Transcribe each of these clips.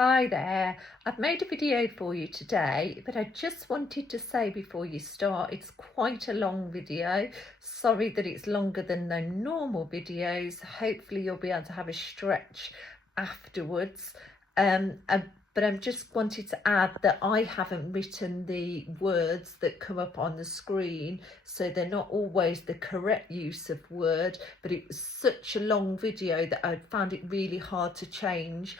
Hi there, I've made a video for you today, but I just wanted to say before you start, it's quite a long video. Sorry that it's longer than the normal videos. Hopefully you'll be able to have a stretch afterwards. But I just wanted to add that I haven't written the words that come up on the screen, so they're not always the correct use of word, but it was such a long video that I found it really hard to change.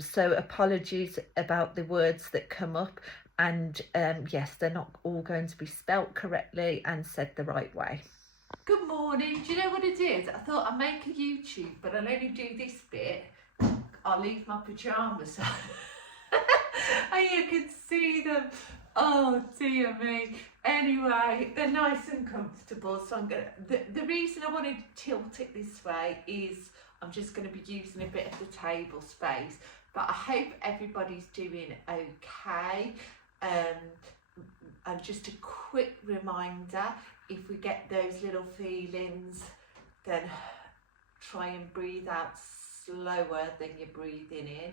So apologies about the words that come up, and yes, they're not all going to be spelt correctly and said the right way. Good morning. Do you know what it is? I thought I'd make a YouTube, but I'll only do this bit. I'll leave my pyjamas on. And you can see them. Oh dear me. Anyway, they're nice and comfortable, so I'm gonna the reason I wanted to tilt it this way is I'm just going to be using a bit of the table space, but I hope everybody's doing okay. And just a quick reminder, if we get those little feelings, then try and breathe out slower than you're breathing in.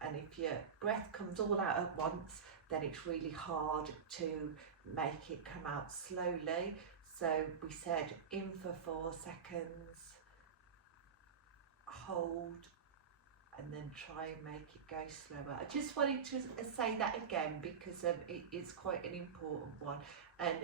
And if your breath comes all out at once, then it's really hard to make it come out slowly. So we said in for 4 seconds, hold, and then try and make it go slower. I just wanted to say that again because it is quite an important one, and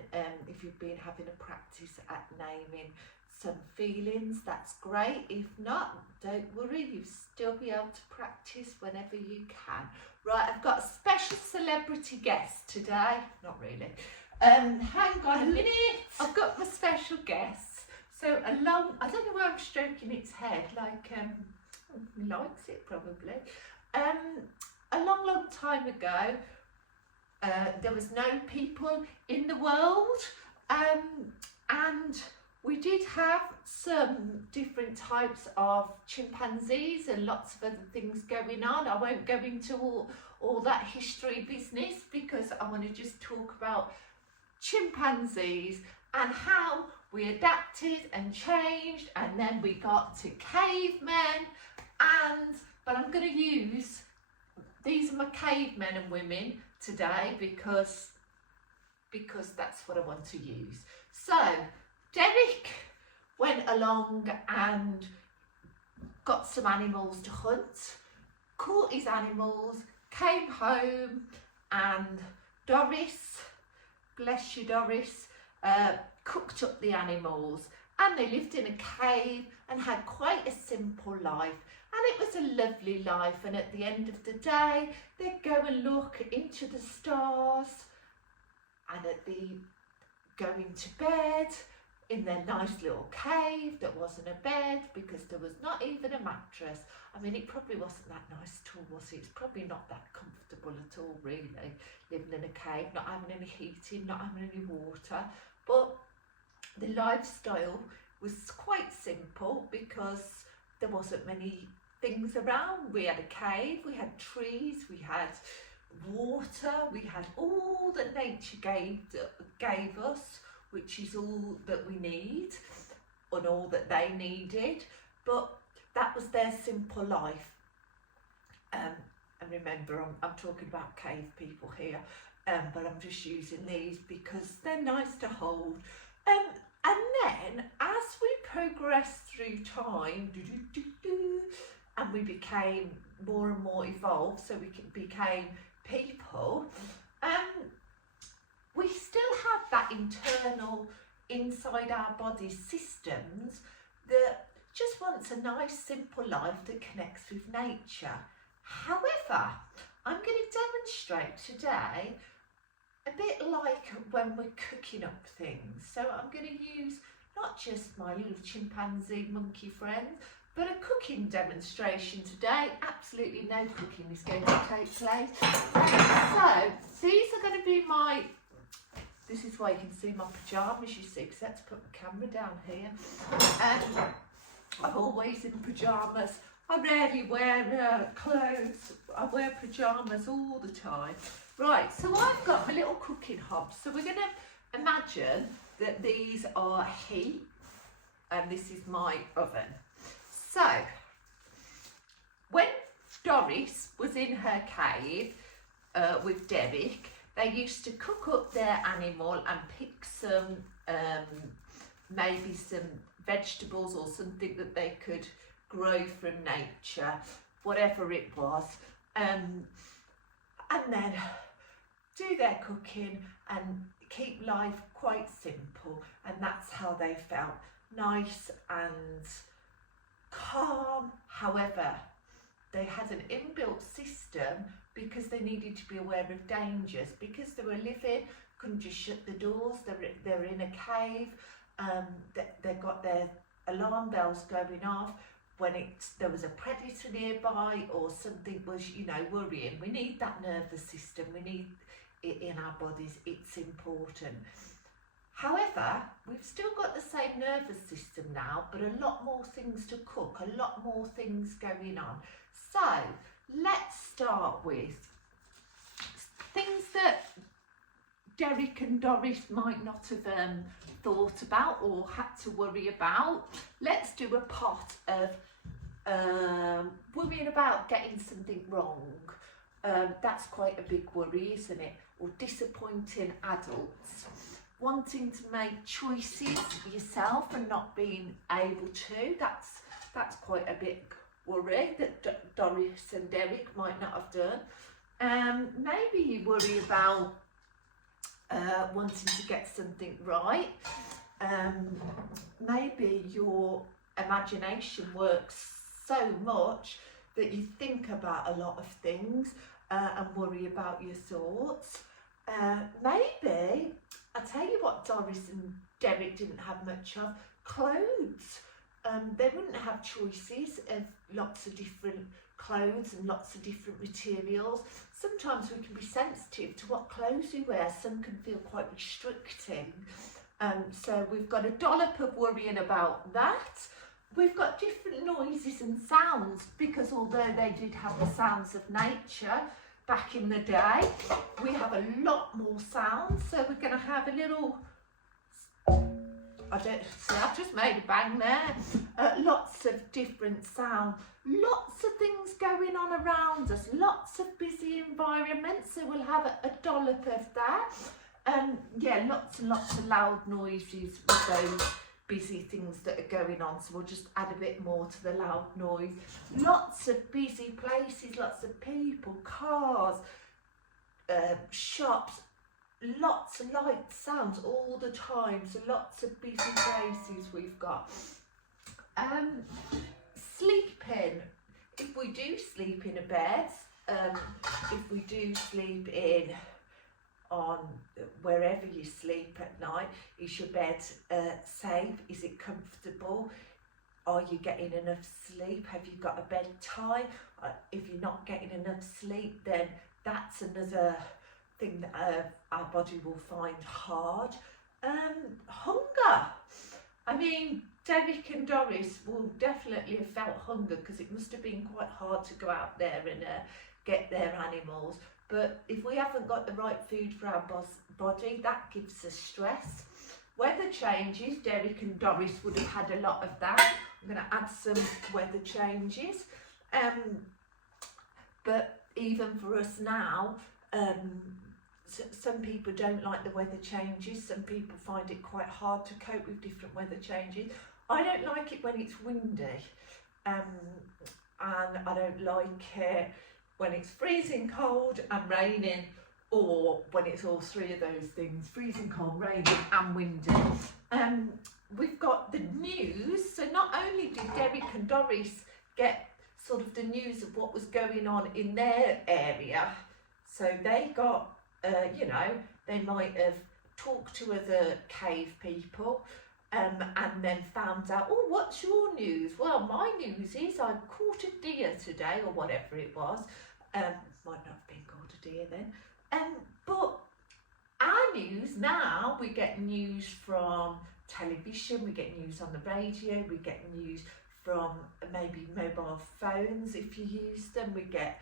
if you've been having a practice at naming some feelings, that's great. If not, don't worry, you'll still be able to practice whenever you can. Right, I've got a special celebrity guest today. Not really. Hang on a minute. I've got my special guest. So I don't know why I'm stroking its head, like, he likes it probably. A long time ago, there was no people in the world, and we did have some different types of chimpanzees and lots of other things going on. I won't go into all that history business because I want to just talk about chimpanzees and how we adapted and changed, and then we got to cavemen, but I'm going to use, these are my cavemen and women today because that's what I want to use. So Derek went along and got some animals to hunt, caught his animals, came home, and Dorris, bless you Dorris, cooked up the animals, and they lived in a cave and had quite a simple life, and it was a lovely life. And at the end of the day, they'd go and look into the stars, and at the going to bed in their nice little cave that wasn't a bed because there was not even a mattress. I mean, it probably wasn't that nice at all, was it? It's probably not that comfortable at all, really, living in a cave, not having any heating, not having any water. But the lifestyle was quite simple because there wasn't many things around. We had a cave, we had trees, we had water, we had all that nature gave us, which is all that we need and all that they needed. But that was their simple life. And remember, I'm talking about cave people here, but I'm just using these because they're nice to hold. And then as we progressed through time, and we became more and more evolved, so we became people, we still have that internal, inside our body systems that just wants a nice simple life that connects with nature. However, I'm going to demonstrate today a bit like when we're cooking up things. So I'm going to use not just my little chimpanzee monkey friend, but a cooking demonstration today. Absolutely no cooking is going to take place. So these are going to be my, this is why you can see my pyjamas, you see, because I had to put the camera down here. I'm always in pyjamas. I rarely wear clothes. I wear pyjamas all the time. Right, so I've got my little cooking hob. So we're going to imagine that these are heat and this is my oven. So when Doris was in her cave with Derek. They used to cook up their animal and pick some, maybe some vegetables or something that they could grow from nature, whatever it was, and then do their cooking and keep life quite simple. And that's how they felt, nice and calm. However, they had an inbuilt system because they needed to be aware of dangers, because they were living, couldn't just shut the doors, they're in a cave, they got their alarm bells going off when there was a predator nearby or something was, you know, worrying. We need that nervous system, we need it in our bodies, it's important. However, we've still got the same nervous system now, but a lot more things to cook, a lot more things going on. So let's start with things that Derek and Doris might not have thought about or had to worry about. Let's do a pot of worrying about getting something wrong. That's quite a big worry, isn't it? Or disappointing adults. Wanting to make choices yourself and not being able to. That's quite a big worry that Doris and Derek might not have done. Maybe you worry about wanting to get something right. Maybe your imagination works so much that you think about a lot of things and worry about your thoughts. Maybe, I'll tell you what Doris and Derek didn't have much of, clothes. They wouldn't have choices of lots of different clothes and lots of different materials. Sometimes we can be sensitive to what clothes we wear. Some can feel quite restricting. So we've got a dollop of worrying about that. We've got different noises and sounds, because although they did have the sounds of nature back in the day, we have a lot more sounds. So we're going to have a little, I've just made a bang there. Lots of different sound, lots of things going on around us, lots of busy environments. So we'll have a dollop of that. Yeah, lots and lots of loud noises with those busy things that are going on. So we'll just add a bit more to the loud noise. Lots of busy places, lots of people, cars, shops, lots of light sounds all the time. So lots of busy places we've got. Sleeping. If we do sleep in a bed, if we do sleep in on wherever you sleep at night, is your bed safe? Is it comfortable? Are you getting enough sleep? Have you got a bedtime? If you're not getting enough sleep, then that's another thing that our body will find hard. Hunger. I mean, Derek and Doris will definitely have felt hunger, because it must have been quite hard to go out there and get their animals. But if we haven't got the right food for our body, that gives us stress. Weather changes, Derek and Doris would have had a lot of that. I'm going to add some weather changes. But even for us now, some people don't like the weather changes. Some people find it quite hard to cope with different weather changes. I don't like it when it's windy. And I don't like it when it's freezing cold and raining, or when it's all three of those things, freezing cold, raining and windy. We've got the news. So not only did Derek and Doris get sort of the news of what was going on in their area, so they got, you know, they might have talked to other cave people, and then found out, oh, what's your news? Well, my news is I caught a deer today, or whatever it was. Might not have been called a deer then. But our news now, we get news from television, we get news on the radio, we get news from maybe mobile phones if you use them, we get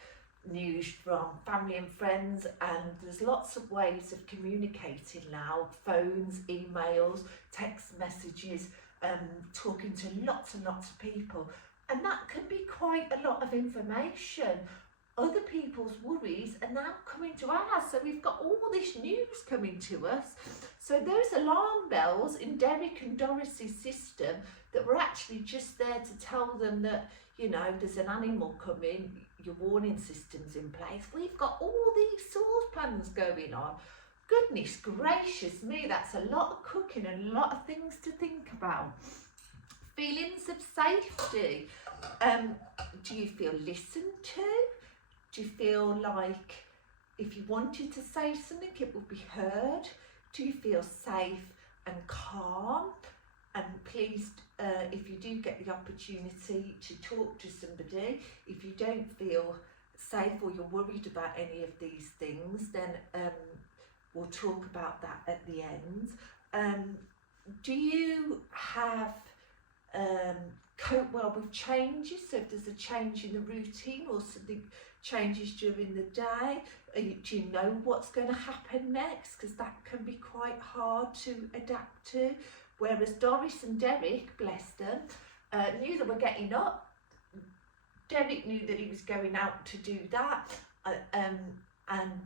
news from family and friends, and there's lots of ways of communicating now: phones, emails, text messages, talking to lots and lots of people. And that can be quite a lot of information. Other people's worries are now coming to ours, so we've got all this news coming to us. So those alarm bells in Derek and Dorris's system that were actually just there to tell them that, you know, there's an animal coming, your warning system's in place. We've got all these saucepans going on. Goodness gracious me, that's a lot of cooking and a lot of things to think about. Feelings of safety. Do you feel listened to? Do you feel like if you wanted to say something, it would be heard? Do you feel safe and calm? And please, if you do get the opportunity to talk to somebody, if you don't feel safe or you're worried about any of these things, then we'll talk about that at the end. Do you have cope well with changes? So if there's a change in the routine or something changes during the day, do you know what's going to happen next? Because that can be quite hard to adapt to. Whereas Doris and Derek, bless them, knew they were getting up. Derek knew that he was going out to do that, and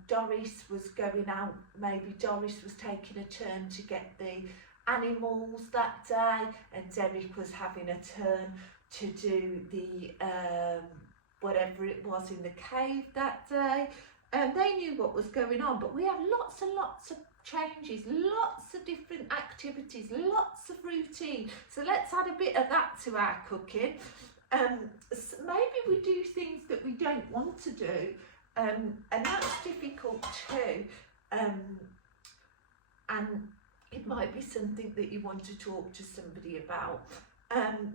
Doris was going out, maybe Doris was taking a turn to get the animals that day, and Derek was having a turn to do the whatever it was in the cave that day. They knew what was going on, but we have lots and lots of changes, lots of different activities, lots of routine. So let's add a bit of that to our cooking. So maybe we do things that we don't want to do, and that's difficult too. And it might be something that you want to talk to somebody about.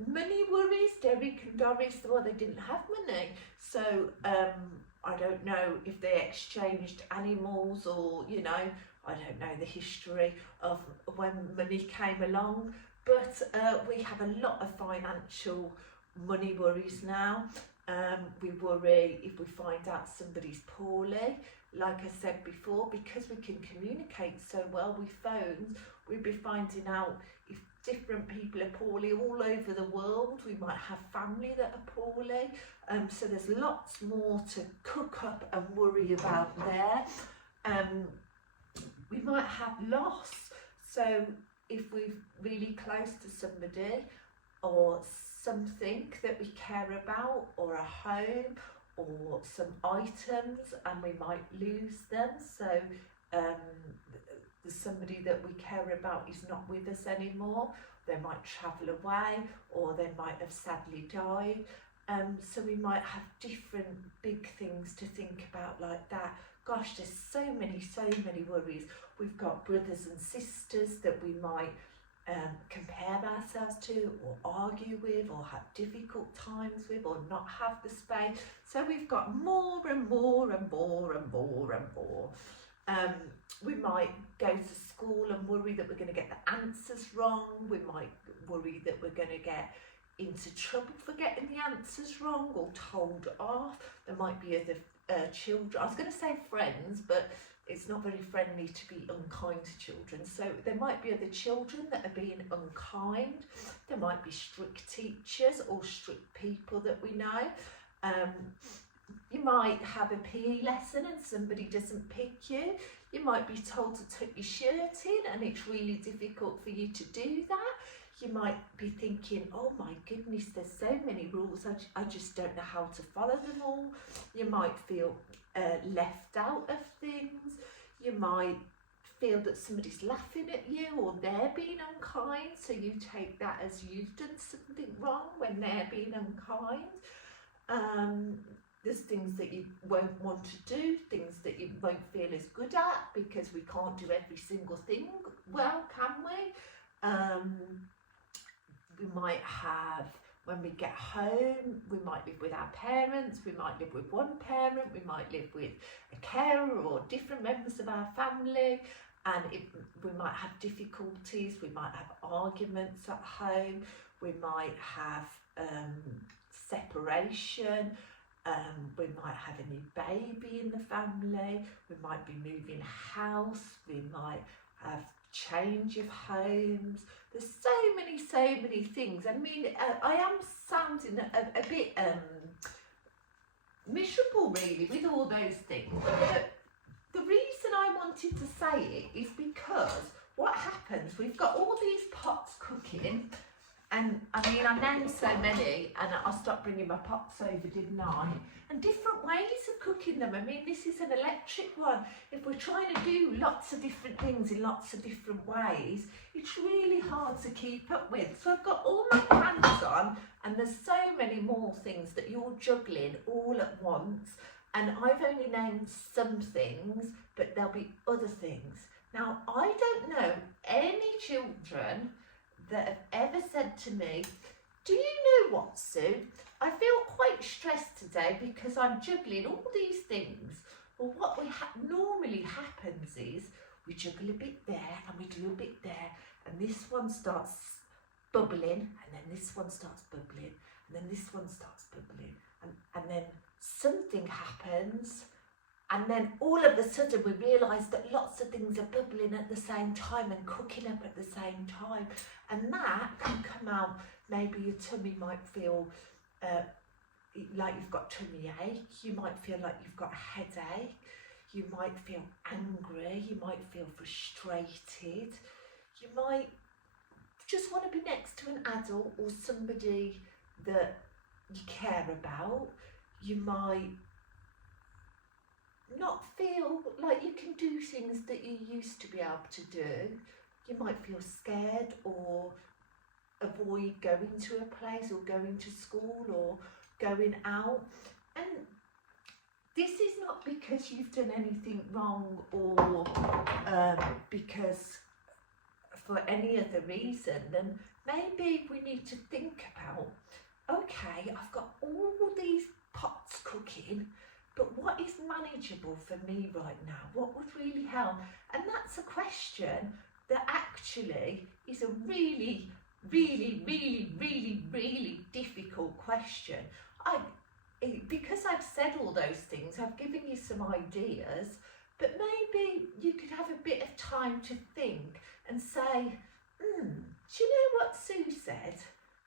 Money worries. Derek and Doris, well, they didn't have money, so I don't know if they exchanged animals, or, you know, I don't know the history of when money came along, but we have a lot of financial money worries now. We worry if we find out somebody's poorly. Like I said before, because we can communicate so well with phones, we'll be finding out if different people are poorly all over the world. We might have family that are poorly. So there's lots more to cook up and worry about there. We might have loss. So if we're really close to somebody, or something that we care about, or a home, or some items, and we might lose them. So somebody that we care about is not with us anymore. They might travel away, or they might have sadly died. So we might have different big things to think about like that. Gosh, there's so many worries. We've got brothers and sisters that we might compare ourselves to, or argue with, or have difficult times with, or not have the space. So we've got more and more and more and more and more. We might go to school and worry that we're going to get the answers wrong. We might worry that we're going to get into trouble for getting the answers wrong, or told off. There might be other children. I was going to say friends, but it's not very friendly to be unkind to children. So there might be other children that are being unkind. There might be strict teachers or strict people that we know. You might have a PE lesson and somebody doesn't pick you. You might be told to tuck your shirt in and it's really difficult for you to do that. You might be thinking, oh my goodness, there's so many rules, I just don't know how to follow them all. You might feel left out of things. You might feel that somebody's laughing at you, or they're being unkind, so you take that as you've done something wrong when they're being unkind. There's things that you won't want to do, things that you won't feel as good at, because we can't do every single thing well, can we? We might have, when we get home, we might live with our parents, we might live with one parent, we might live with a carer or different members of our family, and we might have difficulties, we might have arguments at home, we might have separation, we might have a new baby in the family, we might be moving house, we might have change of homes. There's so many things. I mean, I am sounding a bit miserable really with all those things. But the reason I wanted to say it is because what happens, we've got all these pots cooking, and I mean, I named so many, and I stopped bringing my pots over, didn't I? And different ways of cooking them. I mean, this is an electric one. If we're trying to do lots of different things in lots of different ways, it's really hard to keep up with. So I've got all my pans on, and there's so many more things that you're juggling all at once. And I've only named some things, but there'll be other things. Now, I don't know any children that have ever said to me, "Do you know what, Sue? I feel quite stressed today because I'm juggling all these things." Well, what normally happens is we juggle a bit there and we do a bit there, and this one starts bubbling, and then this one starts bubbling, and then this one starts bubbling, and then something happens, and then all of a sudden we realise that lots of things are bubbling at the same time and cooking up at the same time, and that can come out. Maybe your tummy might feel like you've got tummy ache, you might feel like you've got a headache, you might feel angry, you might feel frustrated, you might just want to be next to an adult or somebody that you care about. You might not feel like you can do things that you used to be able to do. You might feel scared or avoid going to a place or going to school or going out. And this is not because you've done anything wrong or because for any other reason. Then maybe we need to think about, okay, I've got all these pots cooking, but what is manageable for me right now? What would really help? And that's a question that actually is a really difficult question. Because I've said all those things, I've given you some ideas, but maybe you could have a bit of time to think and say, do you know what Sue said?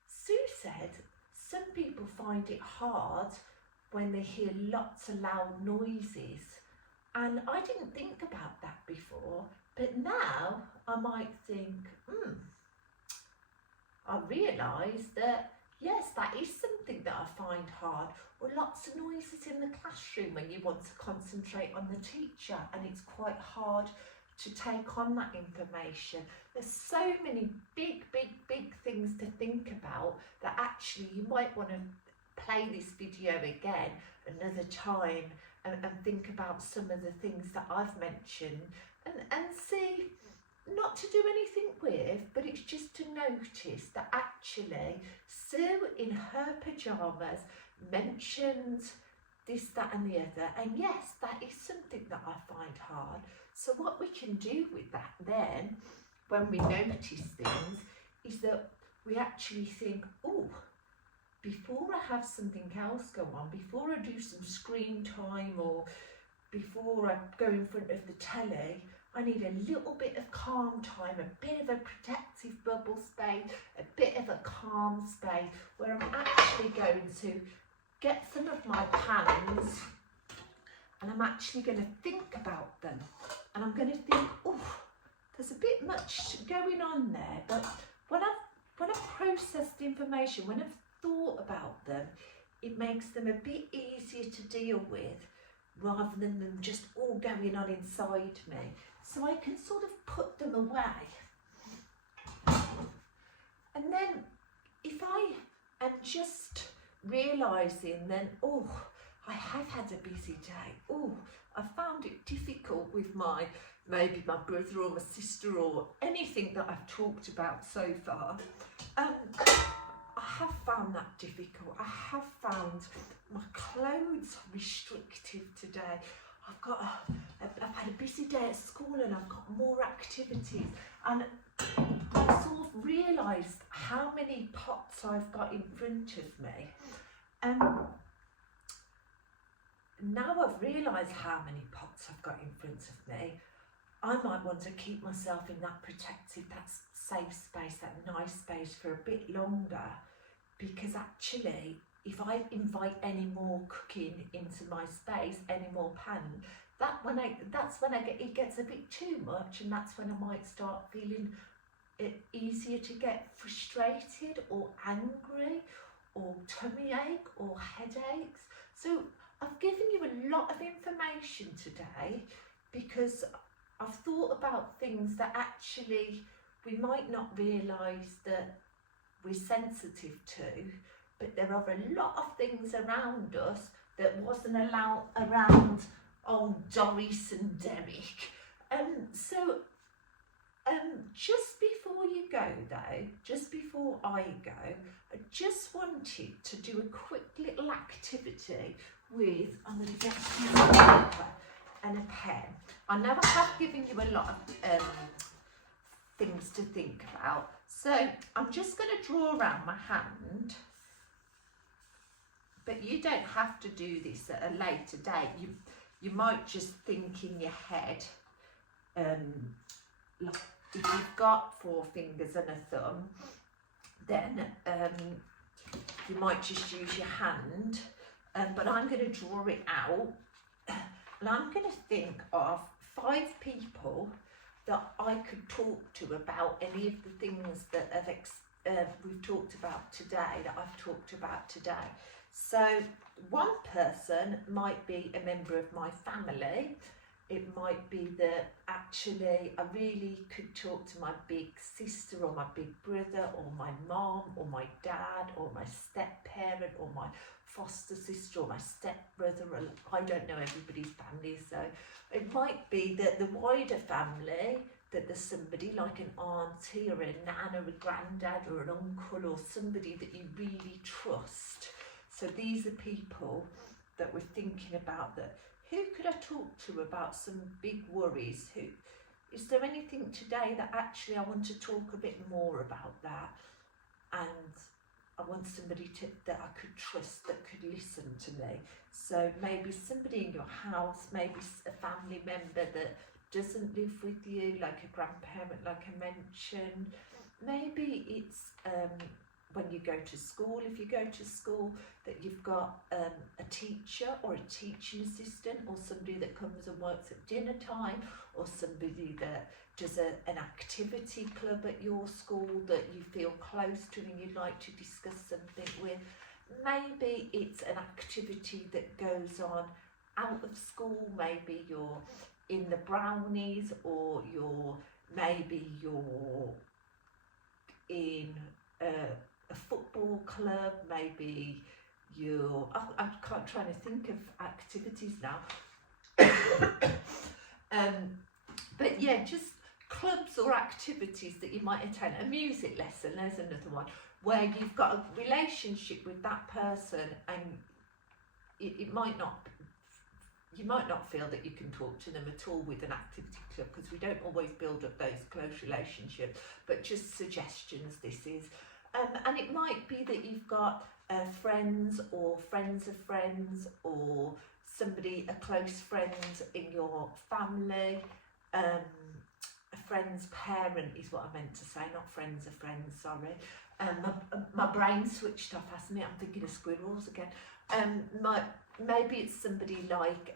Sue said some people find it hard when they hear lots of loud noises. And I didn't think about that before, but now I might think, I realise that, yes, that is something that I find hard. Or lots of noises in the classroom when you want to concentrate on the teacher and it's quite hard to take on that information. There's so many big things to think about that actually you might want to play this video again another time and think about some of the things that I've mentioned and see, not to do anything with, but it's just to notice that actually Sue in her pyjamas mentions this, that and the other, and yes, that is something that I find hard. So what we can do with that then, when we notice things, is that we actually think, oh, before I have something else go on, before I do some screen time or before I go in front of the telly, I need a little bit of calm time, a bit of a protective bubble space, a bit of a calm space where I'm actually going to get some of my pans and I'm actually going to think about them. And I'm going to think, oh, there's a bit much going on there, but when I've processed the information, when I've thought about them, it makes them a bit easier to deal with rather than them just all going on inside me. So I can sort of put them away. And then if I am just realising then, oh, I have had a busy day. Oh, I found it difficult with maybe my brother or my sister or anything that I've talked about so far. I have found that difficult. I have found my clothes restrictive today. I've had a busy day at school and I've got more activities, and I've sort of realised how many pots I've got in front of me. Now I've realised how many pots I've got in front of me, I might want to keep myself in that protected, that safe space, that nice space for a bit longer, because actually if I invite any more cooking into my space, any more pan, that's when it gets a bit too much, and that's when I might start feeling it easier to get frustrated or angry or tummy ache or headaches. So I've given you a lot of information today because I've thought about things that actually we might not realise that we're sensitive to, but there are a lot of things around us that wasn't allowed around old Doris and Derek. So just before you go though, just before I go, I just wanted to do a quick little activity with, I'm going to get some paper and a pen. I know I have given you a lot of things to think about, so I'm just going to draw around my hand, but you don't have to do this at a later date. You might just think in your head, like if you've got 4 fingers and a thumb, then you might just use your hand, but I'm going to draw it out, and I'm going to think of 5 people that I could talk to about any of the things that we've talked about today, that I've talked about today. So one person might be a member of my family. It might be that actually I really could talk to my big sister or my big brother or my mom or my dad or my step parent or my foster sister or my step brother. I don't know everybody's family, so it might be that the wider family, that there's somebody like an auntie or a nan or a granddad or an uncle or somebody that you really trust. So these are people that we're thinking about, that who could I talk to about some big worries? Is there anything today that actually I want to talk a bit more about that? And I want somebody that I could trust, that could listen to me. So maybe somebody in your house, maybe a family member that doesn't live with you, like a grandparent, like I mentioned. Maybe it's when you go to school, if you go to school, that you've got a teacher or a teaching assistant, or somebody that comes and works at dinner time, or somebody that does an activity club at your school that you feel close to and you'd like to discuss something with. Maybe it's an activity that goes on out of school. Maybe you're in the brownies, or maybe you're in a football club, maybe I'm trying to think of activities now. But yeah, just clubs or activities that you might attend. A music lesson, there's another one, where you've got a relationship with that person, and you might not feel that you can talk to them at all with an activity club, because we don't always build up those close relationships, but just suggestions this is. And it might be that you've got friends or friends of friends, or somebody, a close friend in your family. A friend's parent is what I meant to say, not friends of friends, sorry. My brain switched off, hasn't it? I'm thinking of squirrels again. Maybe it's somebody like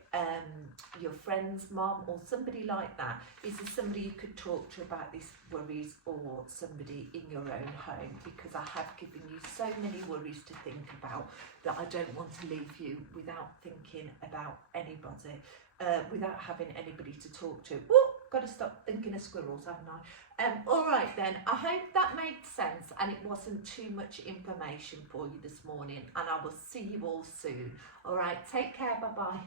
your friend's mom, or somebody like that. Is there somebody you could talk to about these worries, or somebody in your own home? Because I have given you so many worries to think about that I don't want to leave you without thinking about anybody, without having anybody to talk to. Oh, got to stop thinking of squirrels, haven't I? All right then, I hope that made sense and it wasn't too much information for you this morning, and I will see you all soon. All right, take care, bye-bye.